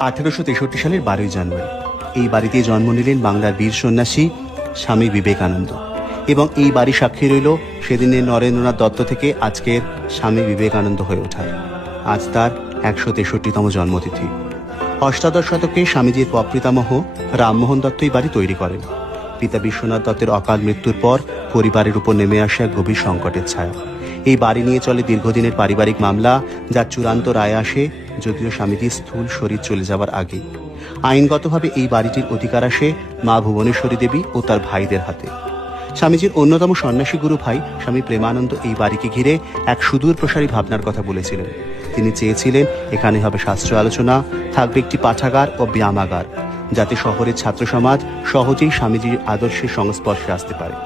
1863 সালের 12ই জানুয়ারি এই বাড়িতে জন্ম নিলেন বাংলার বীর সন্ন্যাসী স্বামী বিবেকানন্দ। এবং এই বাড়ি সাক্ষী রইল সেদিনের নরেন্দ্রনাথ দত্ত থেকে আজকের স্বামী বিবেকানন্দ হয়ে ওঠার। আজ তার 163তম জন্মতিথি। অষ্টাদশ শতকে স্বামীজির প্রপিতামহ রামমোহন দত্ত এই বাড়ি তৈরি করেন। পিতা বিশ্বনাথ দত্তের অকাল মৃত্যুর পর পরিবারের উপর নেমে আসে এক গভীর সংকটের ছায়া। এই বাড়ি নিয়ে চলে দীর্ঘদিনের পারিবারিক মামলা, যার চূড়ান্ত রায় আসে যদিও স্বামীজির স্থূল শরীর চলে যাওয়ার আগে। আইনগতভাবে এই বাড়িটির অধিকার আসে মা ভুবনেশ্বরী দেবী ও তার ভাইদের হাতে। স্বামীজির অন্যতম সন্ন্যাসী গুরু ভাই স্বামী প্রেমানন্দ এই বাড়িকে ঘিরে এক সুদূর প্রসারী ভাবনার কথা বলেছিলেন। তিনি চেয়েছিলেন এখানে হবে শাস্ত্র আলোচনা, থাকবে একটি পাঠাগার ও ব্যায়ামাগার, যাতে শহরের ছাত্র সমাজ সহজেই স্বামীজির আদর্শের সংস্পর্শে আসতে পারে।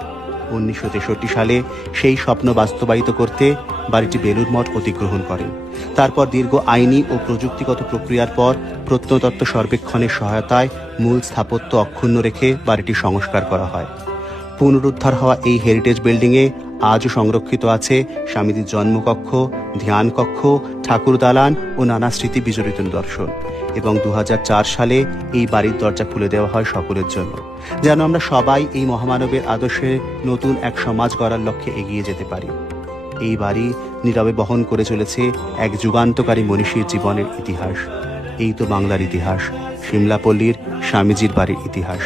1963 সালে সেই স্বপ্ন বাস্তবায়িত করতে বাড়িটি বেলুড় মঠ অধিগ্রহণ করেন। তারপর দীর্ঘ আইনি ও প্রযুক্তিগত প্রক্রিয়ার পর প্রত্নতত্ত্ব সর্বেক্ষণের সহায়তায় মূল স্থাপত্য অক্ষুণ্ণ রেখে বাড়িটি সংস্কার করা হয়। পুনরুদ্ধার হওয়া এই হেরিটেজ বিল্ডিংয়ে আজও সংরক্ষিত আছে স্বামীজির জন্মকক্ষ, ধ্যান কক্ষ, ঠাকুর দালান ও নানা স্মৃতি বিজড়িত নিদর্শন। এবং 2004 সালে এই বাড়ির দরজা খুলে দেওয়া হয় সকলের জন্য, যেন আমরা সবাই এই মহামানবের আদর্শে নতুন এক সমাজ গড়ার লক্ষ্যে এগিয়ে যেতে পারি। এই বাড়ি নীরবে বহন করে চলেছে এক যুগান্তকারী মনীষীর জীবনের ইতিহাস। এই তো বাংলার ইতিহাস, সিমলাপল্লীর স্বামীজির বাড়ির ইতিহাস।